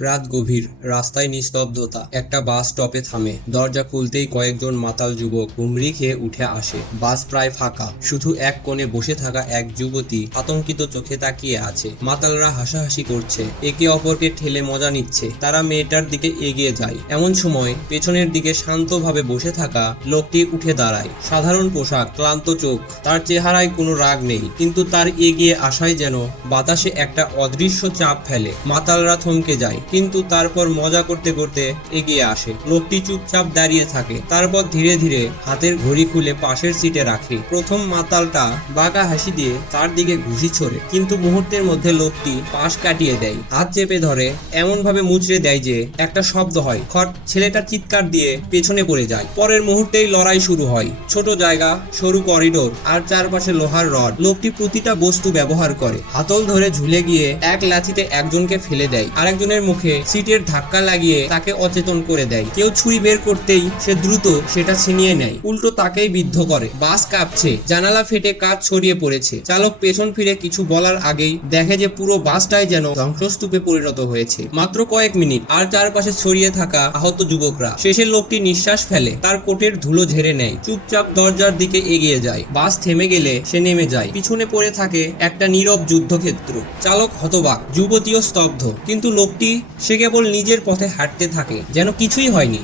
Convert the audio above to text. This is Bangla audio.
রাত গভীর, রাস্তায় নিস্তব্ধতা। একটা বাস স্টপে থামে। দরজা খুলতেই কয়েকজন মাতাল যুবক হুমড়ি খেয়ে উঠে আসে। বাস প্রায় ফাঁকা, শুধু এক কোণে বসে থাকা এক যুবতী আতঙ্কিত চোখে তাকিয়ে আছে। মাতালরা হাসাহাসি করছে, একে অপরকে ঠেলে মজা নিচ্ছে। তারা মেয়েটার দিকে এগিয়ে যায়। এমন সময় পেছনের দিকে শান্তভাবে বসে থাকা লোকটি উঠে দাঁড়ায়। সাধারণ পোশাক, ক্লান্ত চোখ, তার চেহারায় কোনো রাগ নেই, কিন্তু তার এগিয়ে আসায় যেন বাতাসে একটা অদৃশ্য চাপ ফেলে। মাতালরা থমকে যায়, কিন্তু তারপর মজা করতে করতে এগিয়ে আসে। লোকটি চুপচাপ দাঁড়িয়ে থাকে, তারপর ধীরে ধীরে হাতের ঘড়ি খুলে পাশের সিটে রাখে। প্রথম মাতালটা বাঁকা হাসি দিয়ে তার দিকে ঘুষি ছোড়ে, কিন্তু মুহূর্তের মধ্যে লোকটি পাশ কাটিয়ে দেয়। হাত চেপে ধরে এমন ভাবে মুচড়ে দেয় যে একটা শব্দ হয়, খট। ছেলেটা চিৎকার দিয়ে পেছনে পড়ে যায়। পরের মুহূর্তেই লড়াই শুরু হয়। ছোট জায়গা, সরু করিডোর আর চারপাশে লোহার রড। লোকটি প্রতিটা বস্তু ব্যবহার করে। হাতল ধরে ঝুলে গিয়ে এক লাথিতে একজনকে ফেলে দেয়, আরেকজনের মুখে সিটের ধাক্কা লাগিয়ে তাকে অচেতন করে দেয়। কেউ ছুরি বের করতেই সে দ্রুত সেটা ছিনিয়ে নেয়, উল্টো তাকেই বিদ্ধ করে। বাস কাঁপছে, জানালা ফেটে কাঁচ ছড়িয়ে পড়েছে। চালক পেছন ফিরে কিছু বলার আগেই দেখে যে পুরো বাসটাই যেন ধ্বংসস্তূপে পরিণত হয়েছে। মাত্র কয়েক মিনিট, আর চারপাশে ছড়িয়ে থাকা আহত যুবকরা। শেষে লোকটি নিঃশ্বাস ফেলে, তার কোটের ধুলো ঝেড়ে নেয়, চুপচাপ দরজার দিকে এগিয়ে যায়। বাস থেমে গেলে সে নেমে যায়। পিছনে পড়ে থাকে একটা নীরব যুদ্ধক্ষেত্র। চালক হতবাক, যুবতীও স্তব্ধ, কিন্তু লোকটি সে কেবল নিজের পথে হাঁটতে থাকে, যেন কিছুই হয়নি।